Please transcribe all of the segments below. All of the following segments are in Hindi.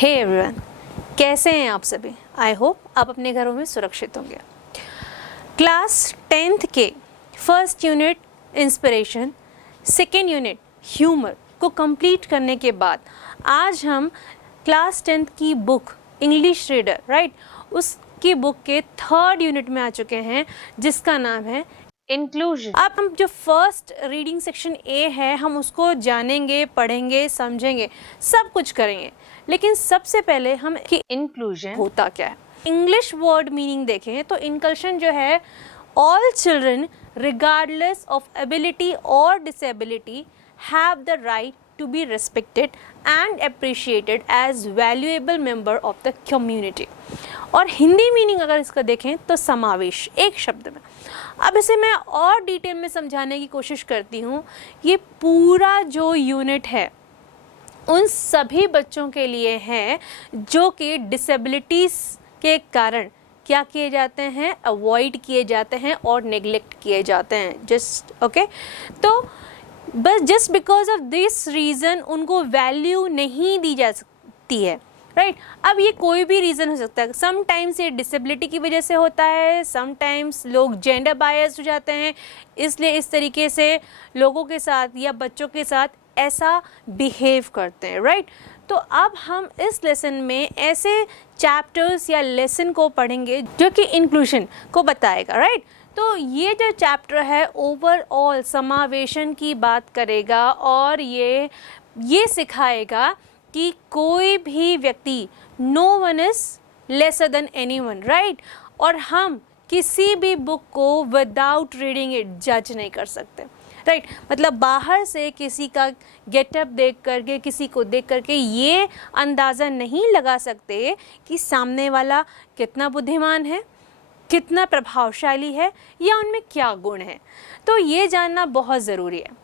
हे एवरीवन, कैसे हैं आप सभी। आई होप आप अपने घरों में सुरक्षित होंगे। क्लास 10th के first unit inspiration, second unit humour को कंप्लीट करने के बाद आज हम क्लास 10th की बुक इंग्लिश रीडर उसकी बुक के थर्ड यूनिट में आ चुके हैं, जिसका नाम है इंक्लूजन। अब हम जो फर्स्ट रीडिंग सेक्शन ए है हम उसको जानेंगे, पढ़ेंगे, समझेंगे, सब कुछ करेंगे, लेकिन सबसे पहले हम कि इंक्लूजन होता क्या है। इंग्लिश वर्ड मीनिंग देखें तो इंक्लूजन जो है, all children regardless of ability और disability have the right to be respected and appreciated as valuable member of the community। और हिंदी मीनिंग अगर इसका देखें तो समावेश, एक शब्द में। अब इसे मैं और डिटेल में समझाने की कोशिश करती हूँ। ये पूरा जो यूनिट है उन सभी बच्चों के लिए है जो कि डिसेबिलिटीज़ के कारण क्या किए जाते हैं, अवॉइड किए जाते हैं और नेग्लेक्ट किए जाते हैं। जस्ट ओके, तो बस just because of this reason उनको वैल्यू नहीं दी जा सकती है, राइट। अब ये कोई भी रीज़न हो सकता है। समटाइम्स ये डिसेबिलिटी की वजह से होता है, समटाइम्स लोग जेंडर बायस हो जाते हैं, इसलिए इस तरीके से लोगों के साथ या बच्चों के साथ ऐसा बिहेव करते हैं, राइट। तो अब हम इस लेसन में ऐसे चैप्टर्स या लेसन को पढ़ेंगे जो कि इंक्लूजन को बताएगा, राइट। तो ये जो चैप्टर है ओवरऑल समावेशन की बात करेगा और ये सिखाएगा कि कोई भी व्यक्ति, no one is lesser than anyone, right. और हम किसी भी बुक को विदाउट रीडिंग इट जज नहीं कर सकते, राइट। मतलब बाहर से किसी का गेटअप देख करके, किसी को देख करके ये अंदाज़ा नहीं लगा सकते कि सामने वाला कितना बुद्धिमान है, कितना प्रभावशाली है या उनमें क्या गुण है। तो ये जानना बहुत ज़रूरी है।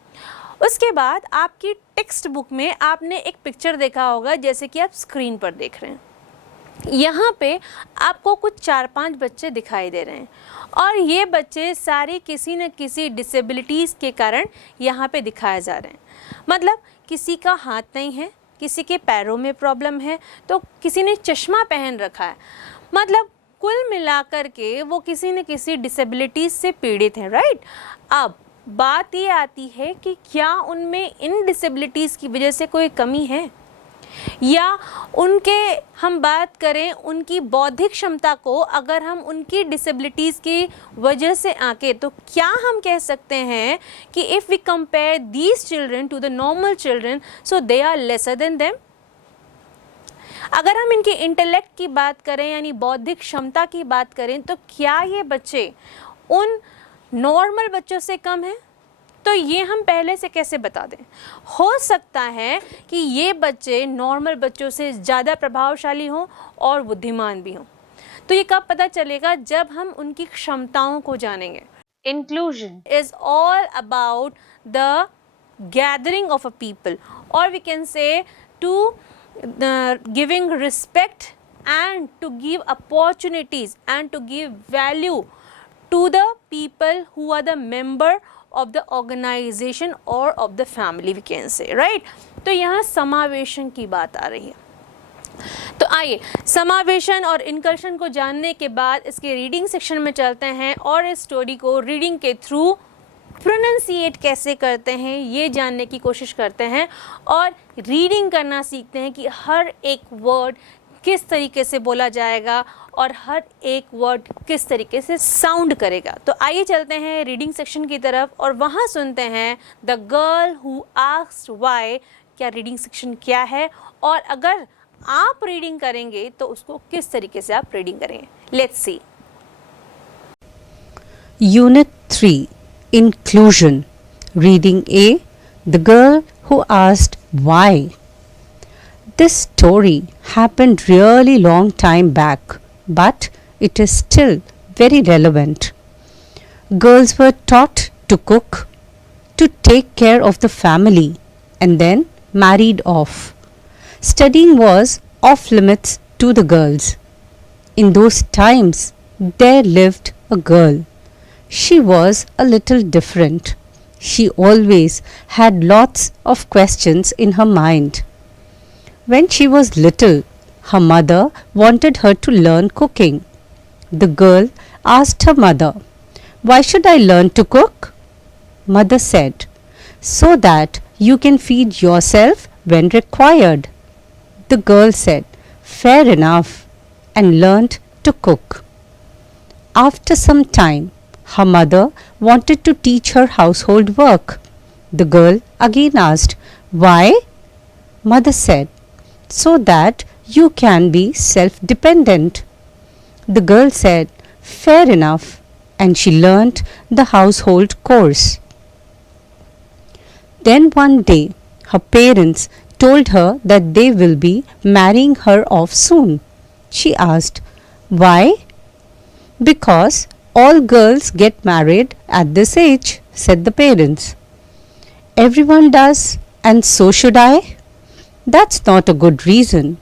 उसके बाद आपकी टेक्स्ट बुक में आपने एक पिक्चर देखा होगा, जैसे कि आप स्क्रीन पर देख रहे हैं। यहाँ पे आपको कुछ 4-5 बच्चे दिखाई दे रहे हैं और ये बच्चे सारे किसी न किसी डिसेबिलिटीज़ के कारण यहाँ पे दिखाए जा रहे हैं। मतलब किसी का हाथ नहीं है, किसी के पैरों में प्रॉब्लम है, तो किसी ने चश्मा पहन रखा है। मतलब कुल मिलाकर के वो किसी न किसी डिसेबिलिटीज़ से पीड़ित हैं, राइट। अब बात ये आती है कि क्या उनमें इन डिसेबिलिटीज़ की वजह से कोई कमी है, या उनके हम बात करें उनकी बौद्धिक क्षमता को, अगर हम उनकी डिसेबिलिटीज़ की वजह से आके तो क्या हम कह सकते हैं कि if we compare these children to the normal children so they are lesser than them. अगर हम इनके इंटेलेक्ट की बात करें यानी बौद्धिक क्षमता की बात करें तो क्या ये बच्चे उन नॉर्मल बच्चों से कम हैं? तो ये हम पहले से कैसे बता दें? हो सकता है कि ये बच्चे नॉर्मल बच्चों से ज़्यादा प्रभावशाली हों और बुद्धिमान भी हों। तो ये कब पता चलेगा? जब हम उनकी क्षमताओं को जानेंगे। Inclusion is all about the gathering of a people, और we can say to giving respect and to give opportunities and to give value to the people who are the member of the organization or of the family, we can say, right। तो यहाँ समावेशन की बात आ रही है। तो आइए समावेशन और इंक्लूजन को जानने के बाद इसके रीडिंग सेक्शन में चलते हैं और इस स्टोरी को रीडिंग के थ्रू प्रोनाउंसिएट कैसे करते हैं ये जानने की कोशिश करते हैं और रीडिंग करना सीखते हैं कि हर एक वर्ड किस तरीके से बोला जाएगा और हर एक वर्ड किस तरीके से साउंड करेगा। तो आइए चलते हैं रीडिंग सेक्शन की तरफ और वहाँ सुनते हैं the girl who asked why. क्या रीडिंग सेक्शन क्या है और अगर आप रीडिंग करेंगे तो उसको किस तरीके से आप रीडिंग करेंगे। Let's see. Unit 3 Inclusion. Reading A. The Girl Who Asked Why. This story happened really long time back, but it is still very relevant. Girls were taught to cook, to take care of the family, and then married off. Studying was off limits to the girls. In those times, there lived a girl. She was a little different. She always had lots of questions in her mind. When she was little, her mother wanted her to learn cooking. The girl asked her mother, "Why should I learn to cook?" Mother said, "So that you can feed yourself when required." The girl said, "Fair enough," and learned to cook. After some time, her mother wanted to teach her household work. The girl again asked, "Why?" Mother said, "So that you can be self-dependent." The girl said, "Fair enough," and she learnt the household chores. Then one day, her parents told her that they will be marrying her off soon. She asked, "Why?" "Because all girls get married at this age," said the parents. "Everyone does, and so should I." "That's not a good reason.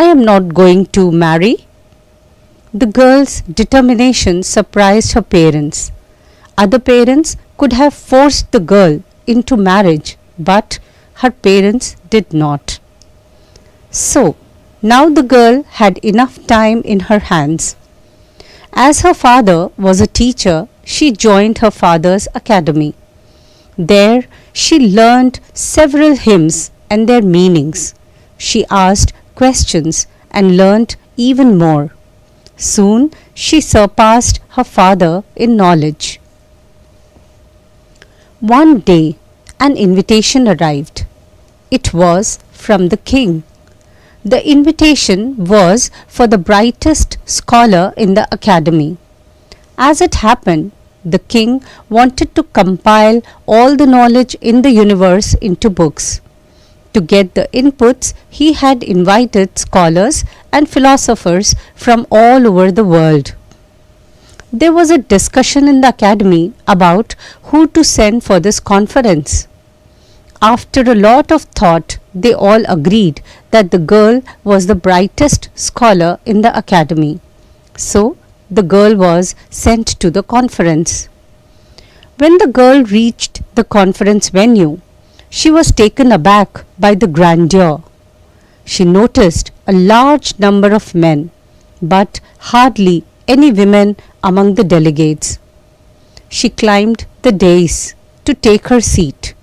I am not going to marry." The girl's determination surprised her parents. Other parents could have forced the girl into marriage, but her parents did not. So, now the girl had enough time in her hands. As her father was a teacher, she joined her father's academy. There, she learned several hymns and their meanings. She asked questions and learnt even more. Soon, she surpassed her father in knowledge. One day, an invitation arrived. It was from the king. The invitation was for the brightest scholar in the academy. As it happened, the king wanted to compile all the knowledge in the universe into books. To get the inputs, he had invited scholars and philosophers from all over the world. There was a discussion in the academy about who to send for this conference. After a lot of thought, they all agreed that the girl was the brightest scholar in the academy. So, the girl was sent to the conference. When the girl reached the conference venue, she was taken aback by the grandeur. She noticed a large number of men, but hardly any women among the delegates. She climbed the dais to take her seat.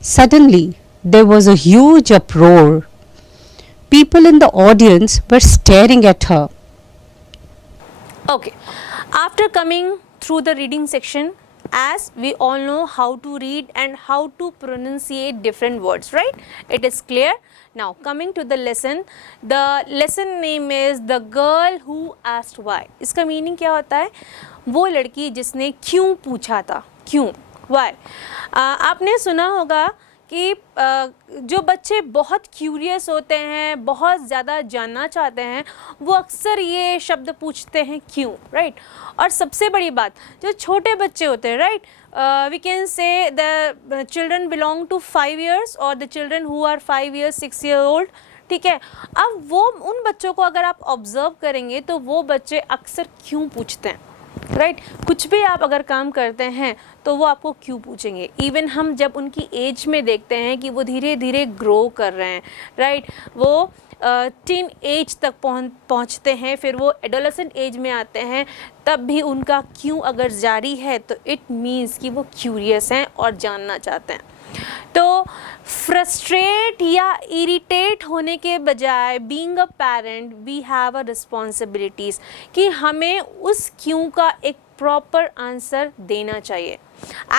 Suddenly, there was a huge uproar. People in the audience were staring at her. Okay, after coming through the reading section, as we all know how to read and how to pronunciate different words, right? It is clear. Now coming to the lesson name is The Girl Who Asked Why. इसका मीनिंग क्या होता है? वो लड़की जिसने क्यों पूछा था, क्यों, why. आपने सुना होगा कि जो बच्चे बहुत क्यूरियस होते हैं, बहुत ज़्यादा जानना चाहते हैं, वो अक्सर ये शब्द पूछते हैं क्यों, राइट. और सबसे बड़ी बात, जो छोटे बच्चे होते हैं, right, we can say the children belong to 5 years और the children who are 5 years 6 year old, ठीक है. अब वो उन बच्चों को अगर आप ऑब्जर्व करेंगे तो वो बच्चे अक्सर क्यों पूछते हैं, राइट. कुछ भी आप अगर काम करते हैं तो वो आपको क्यों पूछेंगे. इवन हम जब उनकी एज में देखते हैं कि वो धीरे धीरे ग्रो कर रहे हैं, राइट, वो टीन एज तक पहुंचते हैं, फिर वो एडोलेसेंट एज में आते हैं, तब भी उनका क्यों अगर जारी है तो इट मीन्स कि वो क्यूरियस हैं और जानना चाहते हैं. तो फ्रस्ट्रेट या इरिटेट होने के बजाय being a parent we have a responsibilities कि हमें उस क्यों का एक प्रॉपर आंसर देना चाहिए.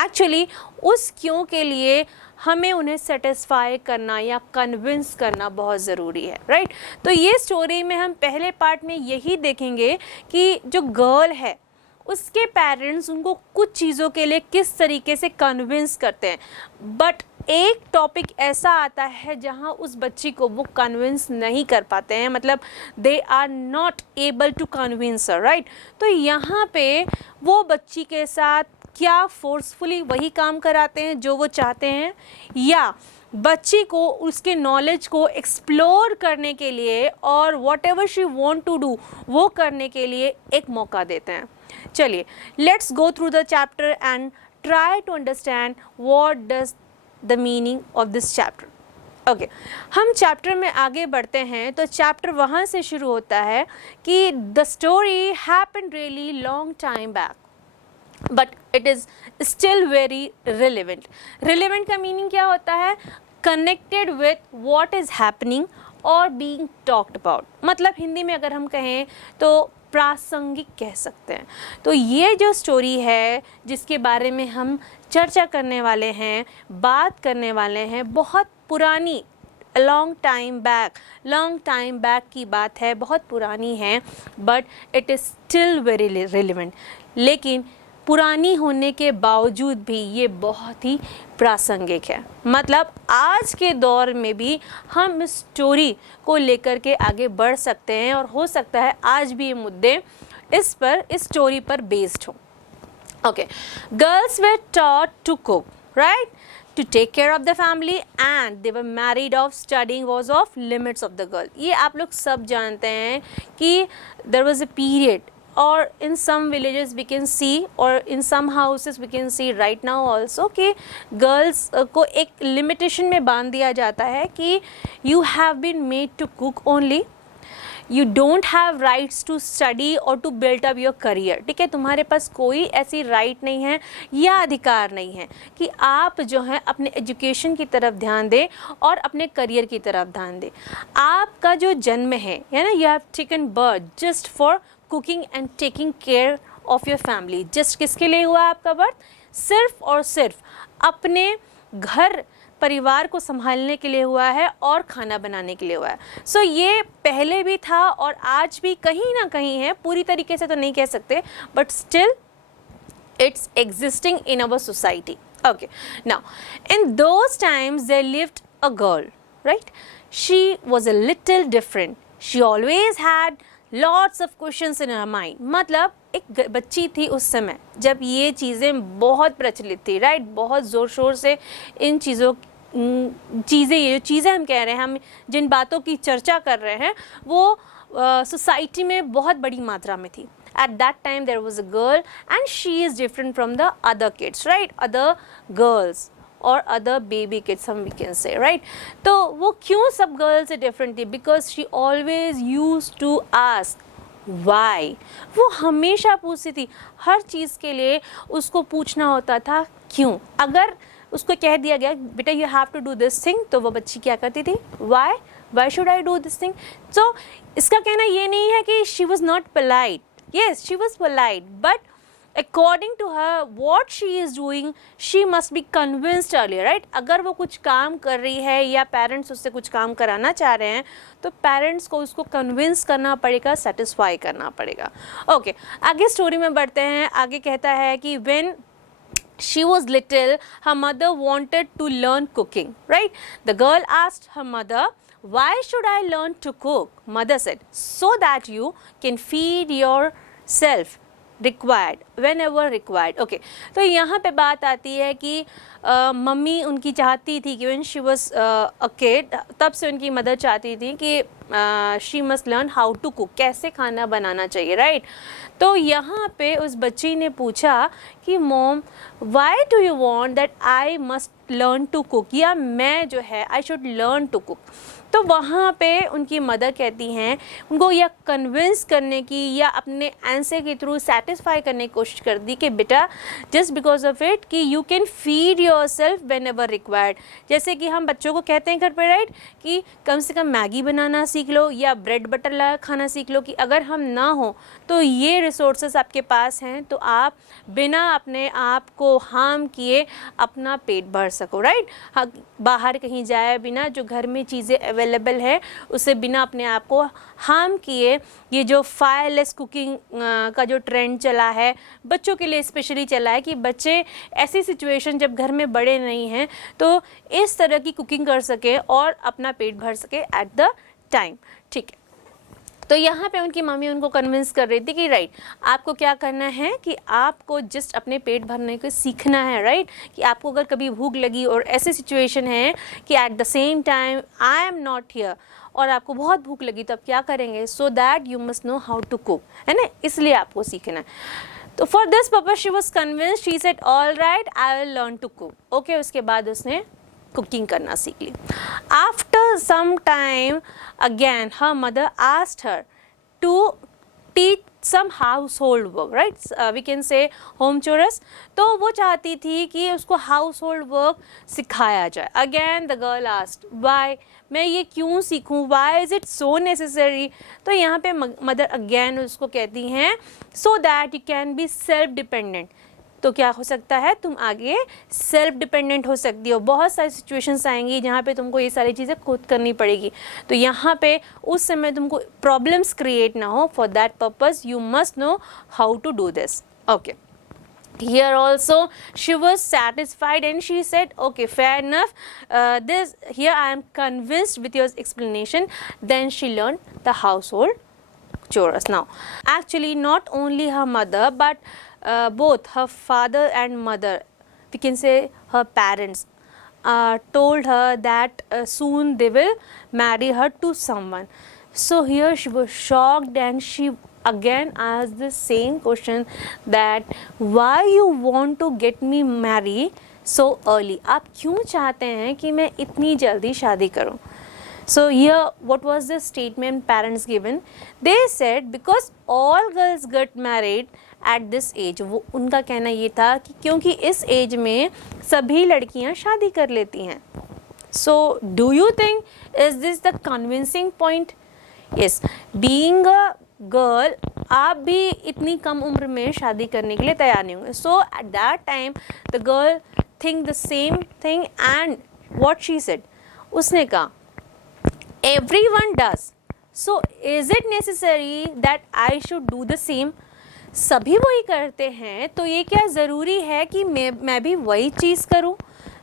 एक्चुअली उस क्यों के लिए हमें उन्हें सेटिस्फाई करना या कन्विंस करना बहुत ज़रूरी है, राइट. तो ये स्टोरी में हम पहले पार्ट में यही देखेंगे कि जो गर्ल है उसके पेरेंट्स उनको कुछ चीज़ों के लिए किस तरीके से कन्विंस करते हैं. बट एक टॉपिक ऐसा आता है जहां उस बच्ची को वो कन्विंस नहीं कर पाते हैं, मतलब they are not able to convince her, right. तो यहाँ पे वो बच्ची के साथ क्या फोर्सफुली वही काम कराते हैं जो वो चाहते हैं, या बच्ची को उसके नॉलेज को एक्सप्लोर करने के लिए और whatever she want to do वो करने के लिए एक मौका देते हैं. चलिए, let's go through the chapter and try to understand what does the meaning of this chapter. Okay हम चैप्टर में आगे बढ़ते हैं तो चैप्टर वहाँ से शुरू होता है कि the story happened really long time back but it is still very relevant. Relevant का मीनिंग क्या होता है? Connected with what is happening और बीइंग टॉक्ड अबाउट. मतलब हिंदी में अगर हम कहें तो प्रासंगिक कह सकते हैं. तो ये जो स्टोरी है जिसके बारे में हम चर्चा करने वाले हैं, बात करने वाले हैं, बहुत पुरानी लॉन्ग टाइम बैक की बात है, बहुत पुरानी है, but it is still very relevant. लेकिन पुरानी होने के बावजूद भी ये बहुत ही प्रासंगिक है. मतलब आज के दौर में भी हम इस स्टोरी को लेकर के आगे बढ़ सकते हैं और हो सकता है आज भी ये मुद्दे इस स्टोरी पर बेस्ड हो. Okay, girls were taught to cook, right, to take care of the family and they were married off. Studying was off limits of the girl. ये आप लोग सब जानते हैं कि there was a period or in some villages we can see or in some houses we can see right now also कि girls को एक limitation में बांध दिया जाता है कि you have been made to cook only. You don't have rights to study or to build up your career. ठीक है, तुम्हारे पास कोई ऐसी राइट नहीं है या अधिकार नहीं है कि आप जो है अपने एजुकेशन की तरफ ध्यान दें और अपने करियर की तरफ ध्यान दें. आपका जो जन्म है ना, you have taken birth just for cooking and taking care of your family. Just किसके लिए हुआ आपका बर्थ? सिर्फ और सिर्फ अपने घर परिवार को संभालने के लिए हुआ है और खाना बनाने के लिए हुआ है. सो ये पहले भी था और आज भी कहीं ना कहीं है, पूरी तरीके से तो नहीं कह सकते, but still it's existing in our society. Okay, now in those times there lived a girl, right? She was a little different. She always had lots of questions in her mind. मतलब एक बच्ची थी उस समय जब ये चीज़ें बहुत प्रचलित थी, राइट? बहुत ज़ोर शोर से इन ये चीज़ें हम कह रहे हैं, हम जिन बातों की चर्चा कर रहे हैं वो सोसाइटी में बहुत बड़ी मात्रा में थी. At that time there was a girl and she is different from the other kids, right? Other girls or other baby kids some we can say, right? तो वो क्यों सब girls से different थी? Because she always used to ask why. वो हमेशा पूछती थी, हर चीज़ के लिए उसको पूछना होता था क्यों. अगर उसको कह दिया गया बेटा you have to do this thing, तो वो बच्ची क्या करती थी? Why should I do this thing? So इसका कहना ये नहीं है कि she was not polite. Yes, she was polite, but according to her, what she is doing, she must be convinced earlier, right? अगर वो कुछ काम कर रही है या पेरेंट्स उससे कुछ काम कराना चाह रहे हैं तो पेरेंट्स को उसको कन्विंस करना पड़ेगा, सेटिस्फाई करना पड़ेगा. ओके, आगे स्टोरी में बढ़ते हैं. आगे कहता है कि when she was little, her mother wanted to learn cooking, right? The girl asked her mother, why should I learn to cook? Mother said, so that you can feed yourself required whenever required. Okay, तो यहाँ पे बात आती है कि मम्मी उनकी चाहती थी कि when she was a kid, तब से उनकी मदर चाहती थी कि she must learn how to cook, कैसे खाना बनाना चाहिए, right? तो यहाँ पे उस बच्ची ने पूछा कि mom why do you want that I must learn to cook, या मैं जो है I should learn to cook. तो वहाँ पे उनकी मदर कहती हैं उनको यह कन्विंस करने की या अपने आंसर के थ्रू सेटिस्फाई करने की कोशिश कर दी कि बेटा जस्ट बिकॉज ऑफ इट कि you can feed your self when ever required. जैसे कि हम बच्चों को कहते हैं घर पे, राइट, कि कम से कम मैगी बनाना सीख लो या ब्रेड बटर ला खाना सीख लो, कि अगर हम ना हो तो ये रिसोर्सेज आपके पास हैं तो आप बिना अपने आप को हार्म किए अपना पेट भर सको, राइट? बाहर कहीं जाए बिना, जो घर में चीज़ें अवेलेबल है उसे बिना अपने आप को हार्म किए. ये जो फायरलेस कुकिंग का जो ट्रेंड चला है बच्चों के लिए स्पेशली चला है कि बच्चे ऐसी सिचुएशन जब घर में बड़े नहीं हैं तो इस तरह की कुकिंग कर सके और अपना पेट भर सके एट द टाइम. ठीक है, तो यहाँ पे उनकी मम्मी उनको कन्विंस कर रही थी कि राइट आपको क्या करना है कि आपको जस्ट अपने पेट भरने को सीखना है, राइट? कि आपको अगर कभी भूख लगी और ऐसी सिचुएशन है कि at the same time I am not here और आपको बहुत भूख लगी तो आप क्या करेंगे, so that you must know how to cook, है ना? इसलिए आपको सीखना है. तो for this purpose she was convinced, she said all right I will learn to cook. Okay, उसके बाद उसने कुकिंग करना सीख ली. After some time again her mother asked her to teach some household work, right? We can say home chores. तो वो चाहती थी कि उसको household work सिखाया जाए. Again the girl asked, why? मैं ये क्यों सीखूं? Why is it so necessary? तो यहाँ पे mother again उसको कहती हैं so that you can be self dependent. तो क्या हो सकता है, तुम आगे सेल्फ डिपेंडेंट हो सकती हो. बहुत सारी सिचुएशंस आएंगी जहाँ पे तुमको ये सारी चीज़ें खुद करनी पड़ेगी. तो यहाँ पे उस समय तुमको प्रॉब्लम्स क्रिएट ना हो. For that purpose you must know how to do this. Okay. Here also she was satisfied and she said, okay, fair enough, this here I am convinced with your explanation. Then she learned the household chores. Now actually not only her mother but both her father and mother, we can say her parents, told her that soon they will marry her to someone. So here she was shocked and she again asked the same question that why you want to get me married so early? आप क्यों चाहते हैं कि मैं इतनी जल्दी शादी करूं? So here what was the statement parents given? They said because all girls get married at this age. वो उनका कहना ये था कि क्योंकि इस एज में सभी लड़कियां शादी कर लेती हैं. So do you think is this the convincing point? Yes, being a girl, आप भी इतनी कम उम्र में शादी करने के लिए तैयार नहीं होंगे. So at that time the girl think the same thing and what she said, उसने कहा everyone does, so is it necessary that I should do the same? सभी वही करते हैं तो ये क्या ज़रूरी है कि मैं भी वही चीज़ करूं?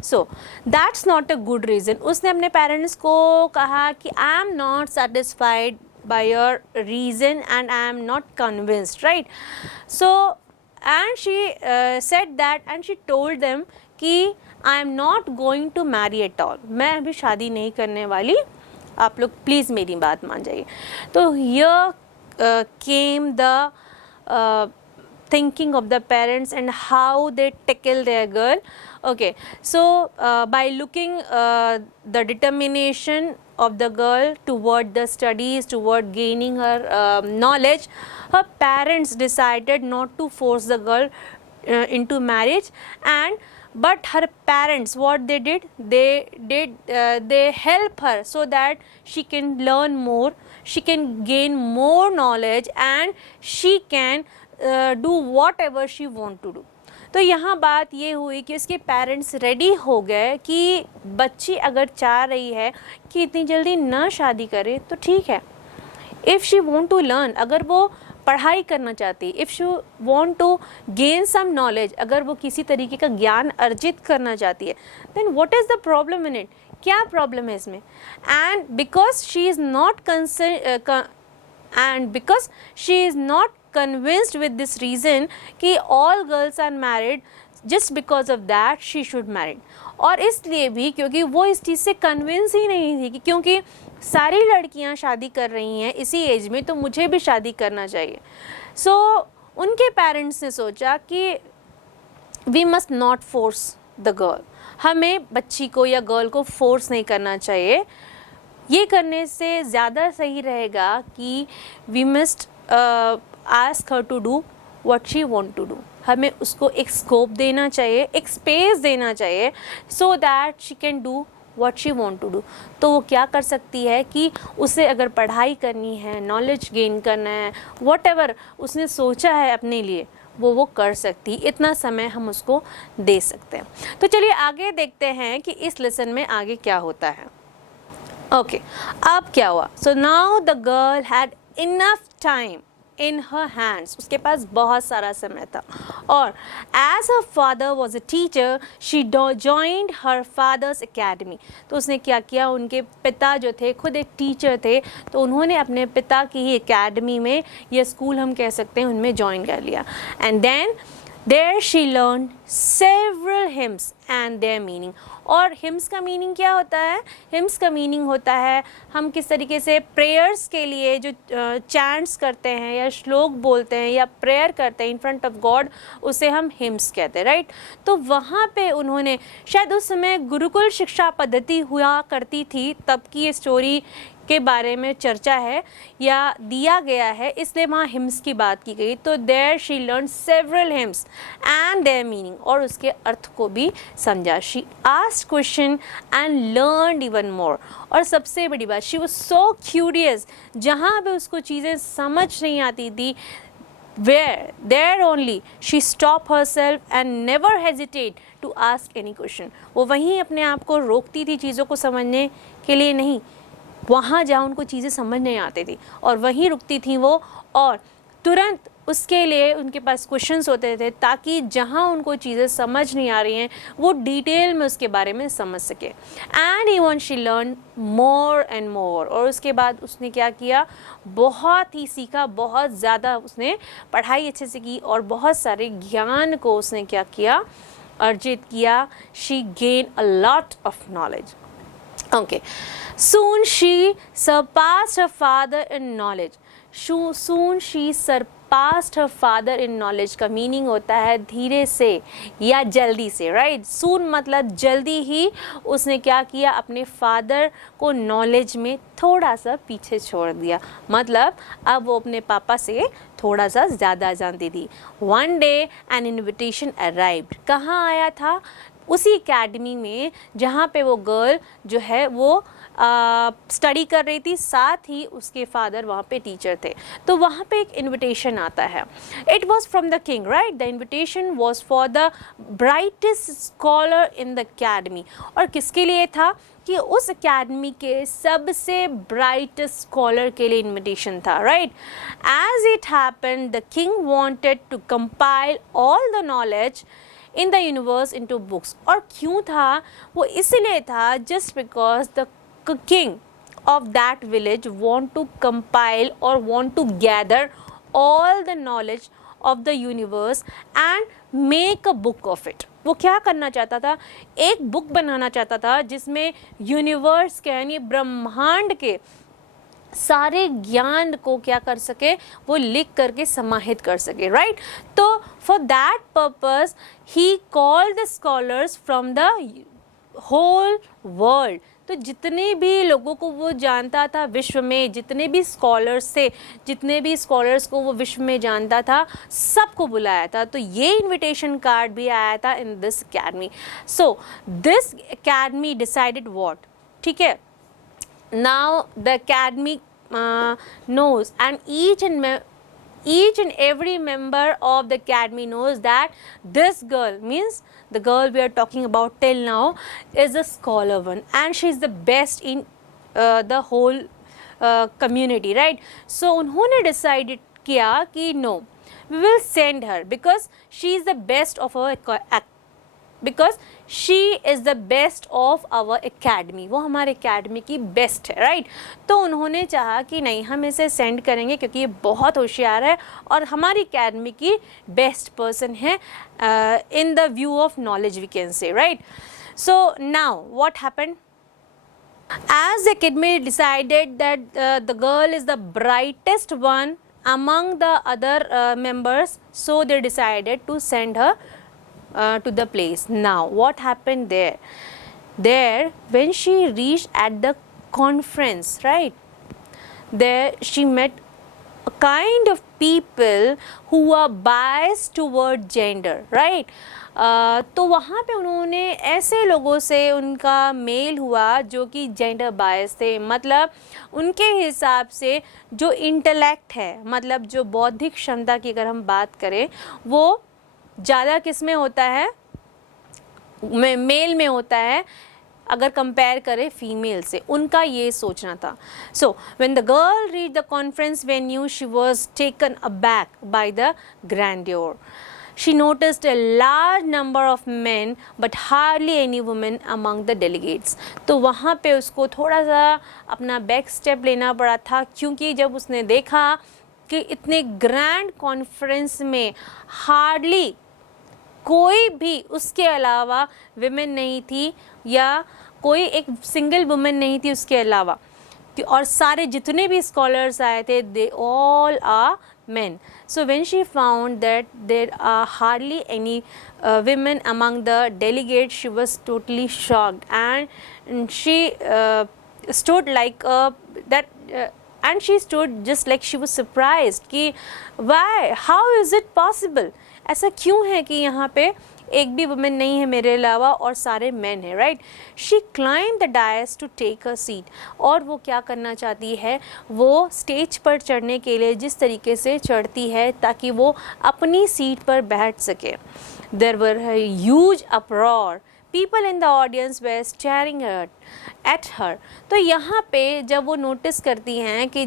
So that's not a good reason. उसने अपने पेरेंट्स को कहा कि I am not satisfied by your reason and I am not convinced, right? So and she said that and she told them कि I am not going to marry at all. मैं अभी शादी नहीं करने वाली, आप लोग प्लीज़ मेरी बात मान जाइए. तो here came the thinking of the parents and how they tackle their girl. Okay, so by looking the determination of the girl toward the studies, toward gaining her knowledge, her parents decided not to force the girl into marriage. And but her parents, what they did, they help her so that she can learn more, she can gain more knowledge and she can do whatever she want to do. तो यहाँ बात ये हुई कि उसके पेरेंट्स रेडी हो गए कि बच्ची अगर चाह रही है कि इतनी जल्दी ना शादी करे तो ठीक है. If she want to learn, अगर वो पढ़ाई करना चाहती, if she want to gain some knowledge, अगर वो किसी तरीके का ज्ञान अर्जित करना चाहती है, then what is the problem in it? क्या प्रॉब्लम है इसमें? And because she is not convinced with this reason कि all girls are married, just because of that she should marry. और इसलिए भी क्योंकि वो इस चीज़ से कन्विंस ही नहीं थी कि क्योंकि सारी लड़कियां शादी कर रही हैं इसी एज में तो मुझे भी शादी करना चाहिए. सो उनके पेरेंट्स ने सोचा कि we must not force the girl, हमें बच्ची को या गर्ल को फोर्स नहीं करना चाहिए. ये करने से ज़्यादा सही रहेगा कि we must ask her to do what she want to do. हमें उसको एक स्कोप देना चाहिए, एक स्पेस देना चाहिए so that she can do what she want to do. तो वो क्या कर सकती है कि उसे अगर पढ़ाई करनी है, नॉलेज गेन करना है, whatever उसने सोचा है अपने लिए वो कर सकती. इतना समय हम उसको दे सकते हैं. तो चलिए आगे देखते हैं कि इस लेसन में आगे क्या होता है. ओके, अब क्या हुआ? So now the girl had enough time in her hands, उसके पास बहुत सारा समय था. और as her father was a teacher, she joined her father's academy. तो उसने क्या किया, उनके पिता जो थे खुद एक टीचर थे, तो उन्होंने अपने पिता की ही एकेडमी में, या स्कूल हम कह सकते हैं, उनमें ज्वाइन कर लिया. And then There she learned several hymns and their meaning. और hymns का मीनिंग क्या होता है? hymns का मीनिंग होता है हम किस तरीके से प्रेयर्स के लिए जो चैंट्स करते हैं या श्लोक बोलते हैं या प्रेयर करते हैं इन फ्रंट ऑफ गॉड, उसे हम hymns कहते हैं, राइट? तो वहाँ पे उन्होंने, शायद उस समय गुरुकुल शिक्षा पद्धति हुआ करती थी, तब की ये स्टोरी के बारे में चर्चा है या दिया गया है, इसलिए वहाँ हिम्स की बात की गई. तो there she learn several hymns and their meaning, और उसके अर्थ को भी समझा. She asked question and learn even more. और सबसे बड़ी बात, शी वाज सो क्यूरियस, जहाँ पे उसको चीज़ें समझ नहीं आती थी, there only she stop herself and never hesitate to ask any question. वो वहीं अपने आप को रोकती थी चीज़ों को समझने के लिए, नहीं, वहाँ जहाँ उनको चीज़ें समझ नहीं आती थी और वहीं रुकती थी वो, और तुरंत उसके लिए उनके पास क्वेश्चंस होते थे ताकि जहाँ उनको चीज़ें समझ नहीं आ रही हैं वो डिटेल में उसके बारे में समझ सके. And even she learn more and more. और उसके बाद उसने क्या किया, बहुत ही सीखा, बहुत ज़्यादा उसने पढ़ाई अच्छे से की और बहुत सारे ज्ञान को उसने क्या किया, अर्जित किया. She gain a lot of knowledge. Okay. Soon she surpassed her father in knowledge. Soon she surpassed her father in knowledge का मीनिंग होता है धीरे से या जल्दी से, राइट? Soon मतलब जल्दी ही उसने क्या किया, अपने फादर को नॉलेज में थोड़ा सा पीछे छोड़ दिया. मतलब अब वो अपने पापा से थोड़ा सा ज़्यादा जानती थी. One day an invitation arrived. कहाँ आया था? उसी एकेडमी में जहाँ पे वो गर्ल जो है वो स्टडी कर रही थी, साथ ही उसके फादर वहाँ पे टीचर थे. तो वहाँ पे एक इनविटेशन आता है. It was from the king, right? The invitation was for the brightest scholar in the academy. और किसके लिए था? कि उस एकेडमी के सबसे ब्राइटेस्ट स्कॉलर के लिए इनविटेशन था, right? As it happened the king wanted to compile all the knowledge in the universe into books. और क्यों था वो? इसलिए था just because the king of that village want to compile or want to gather all the knowledge of the universe and make a book of it. वो क्या करना चाहता था? एक बुक बनाना चाहता था जिसमें यूनिवर्स के यानी ब्रह्मांड के सारे ज्ञान को क्या कर सके, वो लिख करके समाहित कर सके, राइट? तो for that purpose he called the scholars from the whole world. तो जितने भी लोगों को वो जानता था विश्व में, जितने भी स्कॉलर्स थे, जितने भी स्कॉलर्स को वो विश्व में जानता था, सबको बुलाया था. तो ये इनविटेशन कार्ड भी आया था in this academy. So this academy decided what, ठीक है? Now the academy knows, and each and every member of the academy knows that this girl, means the girl we are talking about till now, is a scholar one, and she is the best in the whole community, right? So उन्होंने decided किया कि no, we will send her because she is the best of our because she is the best of our academy. वो हमारे academy की best है, right? तो उन्होंने चाहा कि नहीं, हम इसे send करेंगे क्योंकि ये बहुत होशियार है और हमारी academy की best person है in the view of knowledge, we can say, right? So now what happened? As the academy decided that the girl is the brightest one among the other members, so they decided to send her to the place. Now what happened there? There when she reached at the conference, right, there she met a kind of people who are biased toward gender, right? तो वहाँ पे उन्होंने ऐसे लोगों से उनका मेल हुआ जो कि जेंडर बायस थे. मतलब उनके हिसाब से जो इंटेलेक्ट है, मतलब जो बौद्धिक क्षमता की अगर हम बात करें, वो ज़्यादा किस में होता है? मेल में होता है अगर कंपेयर करें फीमेल से. उनका ये सोचना था. So when the girl reach the conference venue she was taken aback by the grandeur. She noticed a large number of men but hardly any women among the delegates. तो वहाँ पे उसको थोड़ा सा अपना बैक स्टेप लेना पड़ा था, क्योंकि जब उसने देखा कि इतने ग्रैंड कॉन्फ्रेंस में हार्डली कोई भी उसके अलावा विमेन नहीं थी, या कोई एक सिंगल वुमेन नहीं थी उसके अलावा, और सारे जितने भी स्कॉलर्स आए थे they all are men. So when she found that there are hardly any women among the delegates, she was totally shocked, and she stood like and she stood just like she was surprised कि why, how is it possible, ऐसा क्यों है कि यहाँ पे एक भी वुमेन नहीं है मेरे अलावा और सारे मैन हैं, right. She climb the dais to take a seat, और वो क्या करना चाहती है, वो स्टेज पर चढ़ने के लिए जिस तरीके से चढ़ती है ताकि वो अपनी सीट पर बैठ सके. There were huge uproar, people in the audience were staring at her. तो यहाँ पे जब वो नोटिस करती हैं कि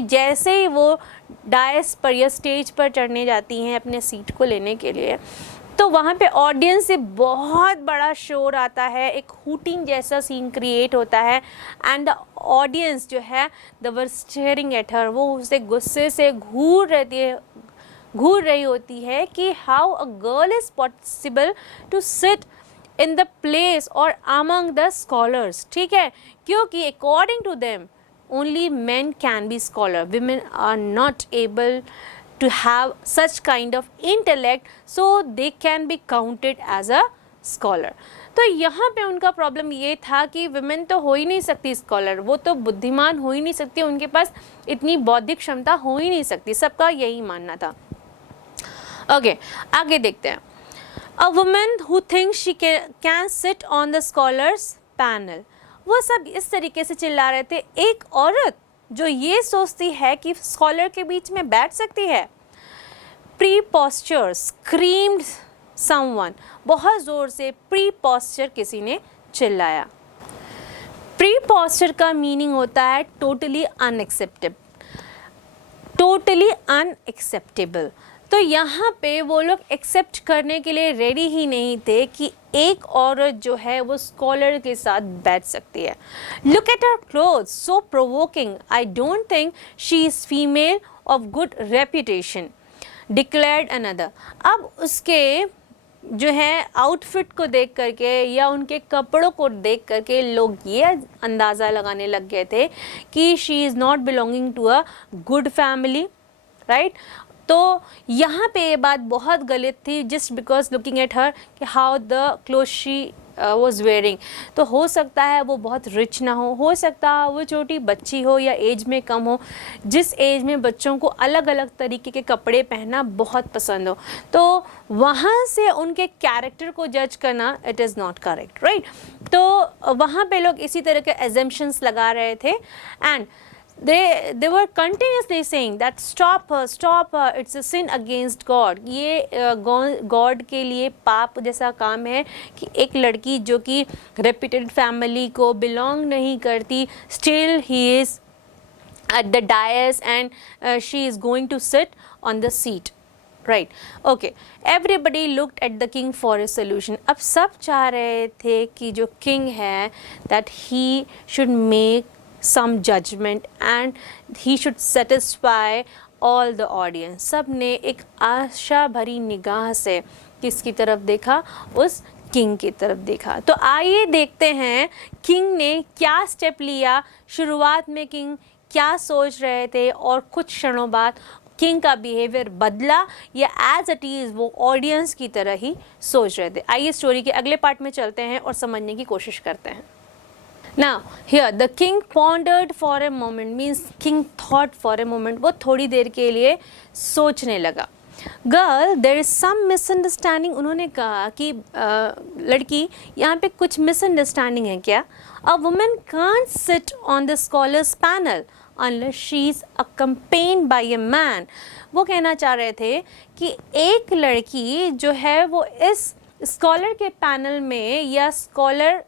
जैसे ही वो डायस पर या स्टेज पर चढ़ने जाती हैं अपने सीट को लेने के लिए, तो वहाँ पे ऑडियंस से बहुत बड़ा शोर आता है, एक हूटिंग जैसा सीन क्रिएट होता है. एंड द ऑडियंस जो है they were staring at her, वो उसे गुस्से से घूर रही होती है कि how a girl is possible to sit in the place और अमंग द स्कॉलर्स. ठीक है, क्योंकि according to them only men can be scholar, women are not able to have such kind of intellect, so they can be counted as a scholar. तो यहाँ पे उनका प्रॉब्लम ये था कि विमेन तो हो ही नहीं सकती स्कॉलर, वो तो बुद्धिमान हो ही नहीं सकती, उनके पास इतनी बौद्धिक क्षमता हो ही नहीं सकती, सबका यही मानना था. ओके, आगे देखते हैं. A woman who thinks she can sit on the scholars panel. वो सब इस तरीके से चिल्ला रहे थे, एक औरत जो ये सोचती है कि स्कॉलर के बीच में बैठ सकती है. प्री पॉस्चर स्क्रीम्ड समवन, बहुत ज़ोर से प्री पॉस्चर किसी ने चिल्लाया. प्री पॉस्चर का मीनिंग होता है टोटली अनएक्सेप्टेबल, टोटली अनएक्सेप्टेबल. तो यहाँ पे वो लोग एक्सेप्ट करने के लिए रेडी ही नहीं थे कि एक औरत जो है वो स्कॉलर के साथ बैठ सकती है. Look at her clothes, so provoking, I don't think she is female of good reputation, declared another. अब उसके जो है आउटफिट को देख करके या उनके कपड़ों को देख करके लोग ये अंदाज़ा लगाने लग गए थे कि she is not belonging to a good family, right. तो यहाँ पे ये बात बहुत गलत थी, just because looking at her कि how the cloth she was wearing. तो हो सकता है वो बहुत रिच ना हो सकता है वो छोटी बच्ची हो या एज में कम हो. जिस एज में बच्चों को अलग अलग तरीके के कपड़े पहनना बहुत पसंद हो, तो वहाँ से उनके कैरेक्टर को जज करना it is not correct, right. तो वहाँ पे लोग इसी तरह के एजम्पशंस लगा रहे थे, and they were continuously saying that stop her, it's a sin against God. ये गॉड के लिए पाप जैसा काम है कि एक लड़की जो कि रेप्यूटेड फैमिली को बिलोंग नहीं करती, still he is at the dais and she is going to sit on the seat, right. Okay, everybody looked at the king for a solution. अब सब चाह रहे थे कि जो king है that he should make some judgment and he should satisfy all the audience. सब ने एक आशा भरी निगाह से किसकी तरफ देखा, उस किंग की तरफ देखा. तो आइए देखते हैं किंग ने क्या स्टेप लिया. शुरुआत में किंग क्या सोच रहे थे और कुछ क्षणों बाद किंग का बिहेवियर बदला या एज इट इज़ वो ऑडियंस की तरह ही सोच रहे थे. आइए स्टोरी के अगले पार्ट में चलते हैं और समझने की कोशिश करते हैं. Now here the king pondered for a moment, means king thought for a moment. वो थोड़ी देर के लिए सोचने लगा. Girl, there is some misunderstanding. उन्होंने कहा कि लड़की यहाँ पे कुछ misunderstanding है क्या? A woman can't sit on the scholars panel unless she is accompanied by a man. वो कहना चाह रहे थे कि एक लड़की जो है वो इस स्कॉलर के पैनल में या स्कॉलर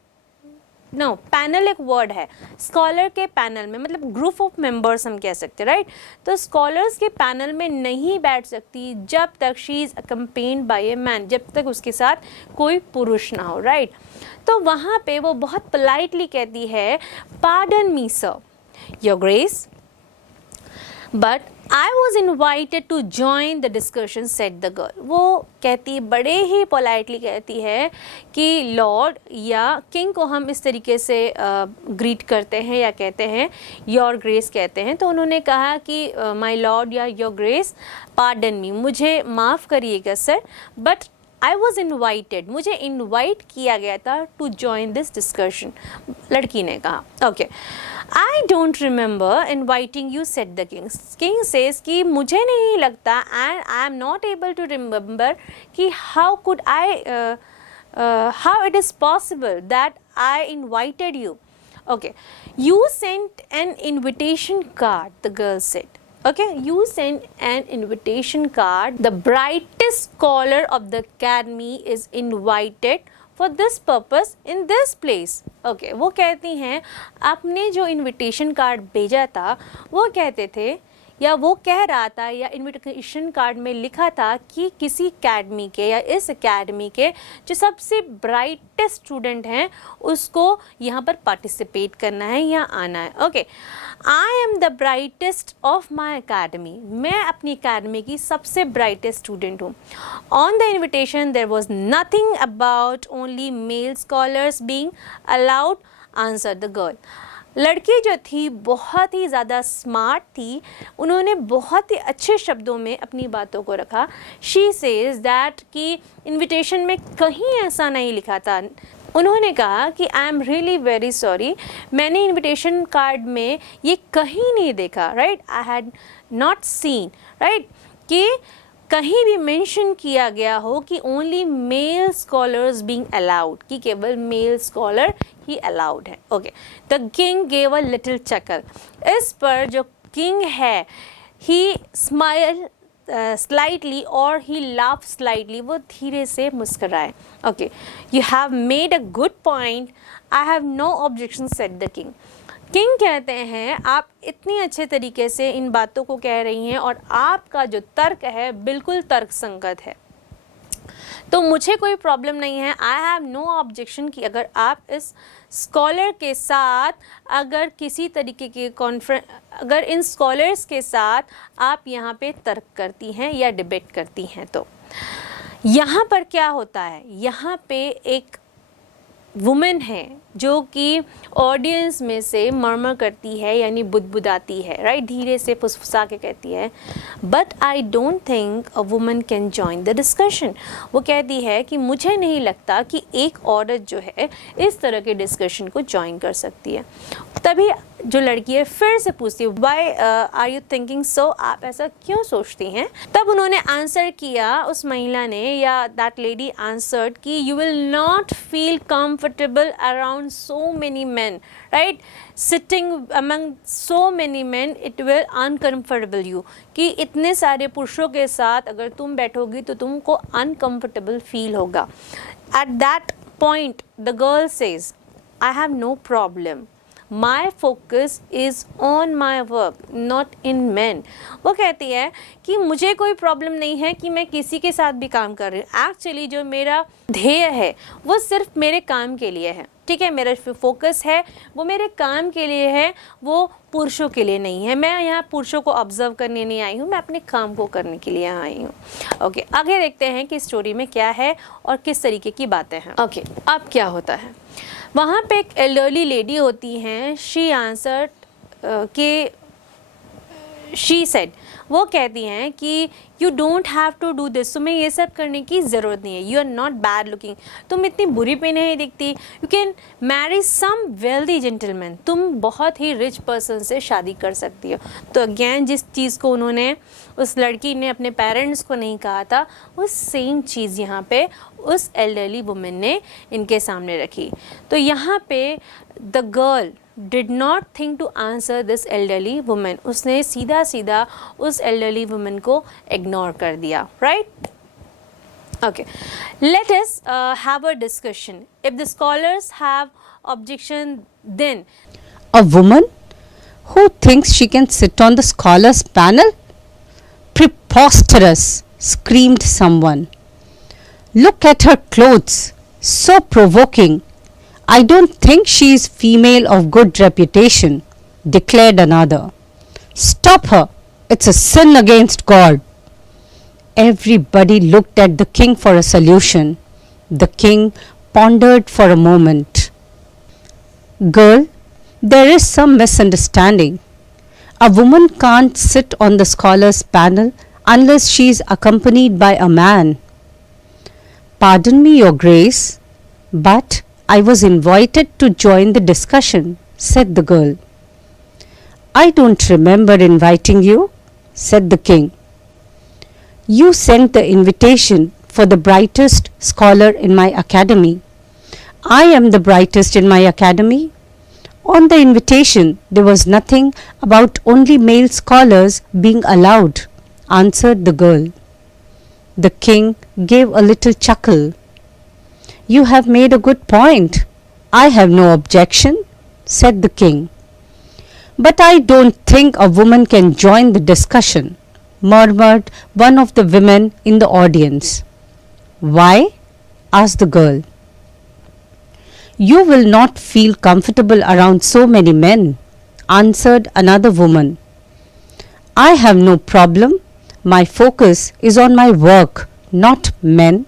पैनल एक वर्ड है, स्कॉलर के पैनल में मतलब ग्रुप ऑफ मेंबर्स हम कह सकते हैं, राइट. तो स्कॉलर्स के पैनल में नहीं बैठ सकती जब तक she is accompanied by a man, जब तक उसके साथ कोई पुरुष ना हो, राइट. तो वहाँ पे वो बहुत पोलाइटली कहती है, pardon me sir, your grace, but I was invited to join the discussion, said the girl. वो कहती, बड़े ही पोलाइटली कहती है कि लॉर्ड या किंग को हम इस तरीके से ग्रीट करते हैं या कहते हैं योर ग्रेस कहते हैं, तो उन्होंने कहा कि माय लॉर्ड या योर ग्रेस पार्डन मी, मुझे माफ़ करिएगा sir, but I was invited, मुझे इन्वाइट किया गया था टू जॉइन दिस डिस्कशन। लड़की ने कहा okay, I don't remember inviting you, said the king. King says कि मुझे नहीं लगता and I am not able to remember कि how could I how it is possible that I invited you. Okay, you sent an invitation card, the girl said. Okay, you send an invitation card. The brightest scholar of the academy is invited for this purpose in this place. Okay, वो कहती हैं आपने जो invitation card भेजा था वो कहते थे या वो कह रहा था या इन्विटेशन कार्ड में लिखा था कि किसी एकेडमी के या इस एकेडमी के जो सबसे ब्राइटेस्ट स्टूडेंट हैं उसको यहाँ पर पार्टिसिपेट करना है या आना है. Okay, I am the brightest of my academy, मैं अपनी एकेडमी की सबसे ब्राइटेस्ट स्टूडेंट हूँ. On the invitation there was nothing about only male scholars being allowed, answer the girl. लड़की जो थी बहुत ही ज़्यादा स्मार्ट थी, उन्होंने बहुत ही अच्छे शब्दों में अपनी बातों को रखा. शी सेज दैट कि इनविटेशन में कहीं ऐसा नहीं लिखा था. उन्होंने कहा कि I am really very sorry, मैंने इनविटेशन कार्ड में ये कहीं नहीं देखा, right, I had not seen, right, कि कहीं भी मेंशन किया गया हो कि only male scholars being allowed, कि केवल मेल स्कॉलर ही अलाउड है. Okay, the king gave a little chuckle. इस पर जो किंग है ही स्माइल स्लाइटली और ही लाफ स्लाइटली, वो धीरे से मुस्कराए. Okay, you have made a good point, I have no objection, said the king. King कहते हैं आप इतनी अच्छे तरीके से इन बातों को कह रही हैं और आपका जो तर्क है बिल्कुल तर्क संगत है, तो मुझे कोई प्रॉब्लम नहीं है. आई हैव नो ऑब्जेक्शन कि अगर आप इस स्कॉलर के साथ अगर किसी तरीके के अगर इन स्कॉलर्स के साथ आप यहाँ पे तर्क करती हैं या डिबेट करती हैं. तो यहाँ पर क्या होता है, यहाँ पे एक वुमेन है जो कि ऑडियंस में से मर्मर करती है यानी बुदबुदाती है, राइट, धीरे से फुसफुसा के कहती है, but I don't think a woman can join the discussion. वो कहती है कि मुझे नहीं लगता कि एक औरत जो है इस तरह के डिस्कशन को ज्वाइन कर सकती है. तभी जो लड़की है फिर से पूछती है, why are you thinking so, आप ऐसा क्यों सोचती हैं. तब उन्होंने आंसर किया, उस महिला ने या दैट लेडी आंसर्ड कि you will not feel comfortable around so many men, right, sitting among so many men, it will uncomfortable you, कि इतने सारे पुरुषों के साथ अगर तुम बैठोगी तो तुमको uncomfortable feel होगा. At that point the girl says, I have no problem, my focus is on my work, not in men. वो कहती है कि मुझे कोई प्रॉब्लम नहीं है कि मैं किसी के साथ भी काम कर रही हूँ. एक्चुअली जो मेरा ध्येय है वो सिर्फ मेरे काम के लिए है, ठीक है, मेरा फोकस है वो मेरे काम के लिए है, वो पुरुषों के लिए नहीं है. मैं यहाँ पुरुषों को ऑब्जर्व करने नहीं आई हूँ, मैं अपने काम को करने के लिए आई हूँ. ओके, आगे देखते हैं कि स्टोरी में क्या है और किस तरीके की बातें हैं. ओके, अब क्या होता है, वहाँ पे एक एल्डरली लेडी होती हैं. शी आंसर्ड कि शी सेड, वो कहती हैं कि you don't have to do this, तुम्हें ये सब करने की ज़रूरत नहीं है. You are not bad looking, तुम इतनी बुरी पे नहीं दिखती. You can marry some wealthy gentleman, तुम बहुत ही रिच पर्सन से शादी कर सकती हो. तो अगेन जिस चीज़ को उन्होंने उस लड़की ने अपने पेरेंट्स को नहीं कहा था, वो सेम चीज़ यहाँ पे उस एल्डरली वुमेन ने इनके सामने रखी. तो यहाँ पे the girl did not think to answer this elderly woman. उसने सीधा सीधा उस elderly woman को ignore कर दिया, right? Okay, let us have a discussion. If the scholars have objection, then A woman who thinks she can sit on the scholars panel? Preposterous, screamed someone. Look at her clothes, so provoking. I don't think she is female of good reputation, declared another. Stop her, It's a sin against God. Everybody looked at the king for a solution. The king pondered for a moment. Girl, there is some misunderstanding. A woman can't sit on the scholars' panel unless she is accompanied by a man. Pardon me, Your Grace, but I was invited to join the discussion, said the girl. I don't remember inviting you, said the king. You sent the invitation for the brightest scholar in my academy. I am the brightest in my academy. On the invitation, there was nothing about only male scholars being allowed, answered the girl. The king gave a little chuckle. You have made a good point. I have no objection, said the king. But I don't think a woman can join the discussion, murmured one of the women in the audience. Why? Asked the girl. You will not feel comfortable around so many men, answered another woman. I have no problem. My focus is on my work, not men.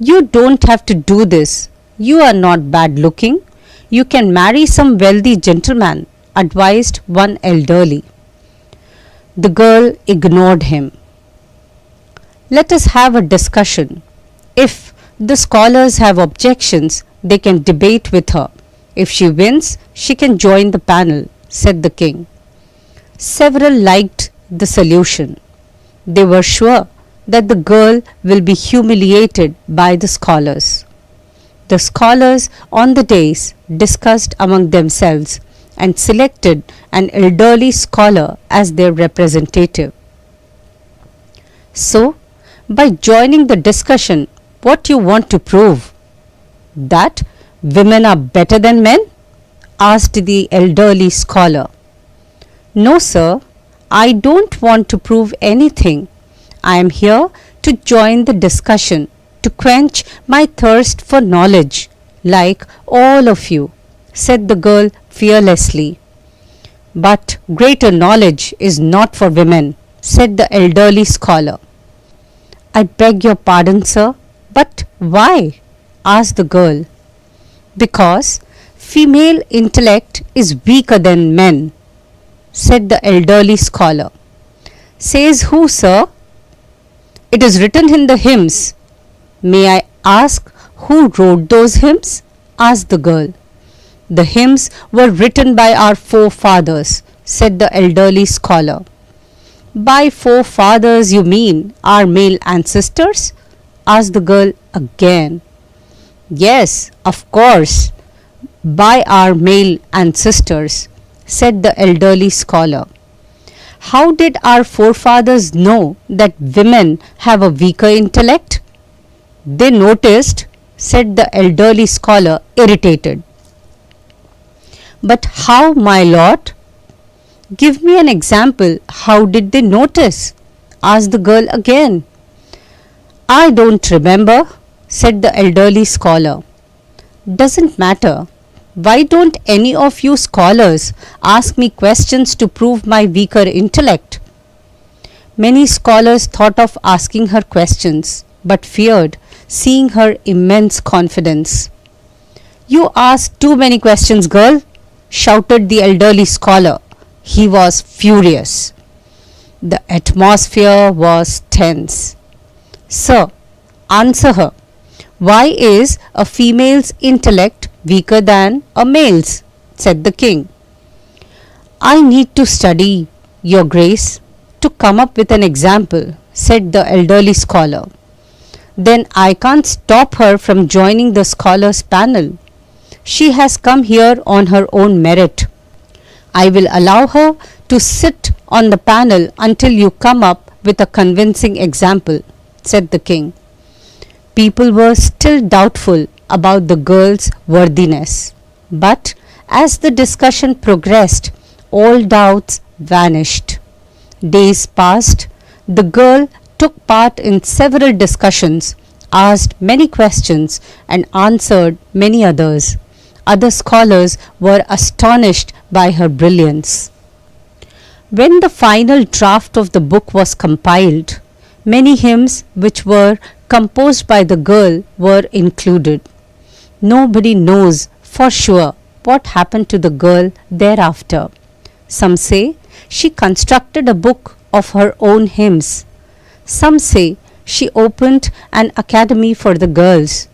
You don't have to do this. You are not bad looking. You can marry some wealthy gentleman, advised one elderly. The girl ignored him. Let us have a discussion. If the scholars have objections, they can debate with her. If she wins, she can join the panel, said the king. Several liked the solution. They were sure that the girl will be humiliated by the scholars. The scholars on the dais discussed among themselves and selected an elderly scholar as their representative. So, by joining the discussion, what you want to prove? That women are better than men? Asked the elderly scholar. No, sir, I don't want to prove anything. I am here to join the discussion, to quench my thirst for knowledge, like all of you, said the girl fearlessly. But greater knowledge is not for women, said the elderly scholar. I beg your pardon, sir, but why? Asked the girl. Because female intellect is weaker than men, said the elderly scholar. Says who, sir? It is written in the hymns. May I ask who wrote those hymns? Asked the girl. The hymns were written by our forefathers, said the elderly scholar. By forefathers you mean our male ancestors? Asked the girl again. Yes, of course, by our male ancestors, said the elderly scholar. How did our forefathers know that women have a weaker intellect? They noticed, said the elderly scholar, irritated. But how, my lord? Give me an example. How did they notice? Asked the girl again. I don't remember, said the elderly scholar. Doesn't matter. Why don't any of you scholars ask me questions to prove my weaker intellect? Many scholars thought of asking her questions, but feared, seeing her immense confidence. You ask too many questions, girl, shouted the elderly scholar. He was furious. The atmosphere was tense. Sir, answer her. Why is a female's intellect weaker than a male's? Said the king. I need to study, Your Grace, to come up with an example, said the elderly scholar. Then I can't stop her from joining the scholars' panel. She has come here on her own merit. I will allow her to sit on the panel until you come up with a convincing example, said the king. People were still doubtful about the girl's worthiness, but as the discussion progressed, all doubts vanished. Days passed. The girl took part in several discussions, asked many questions, and answered many others. Other scholars were astonished by her brilliance. When the final draft of the book was compiled, many hymns which were composed by the girl were included. Nobody knows for sure what happened to the girl thereafter. Some say she constructed a book of her own hymns. Some say she opened an academy for the girls.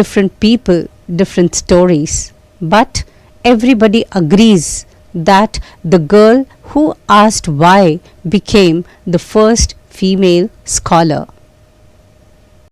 Different people, different stories. But everybody agrees that the girl who asked why became the first female scholar.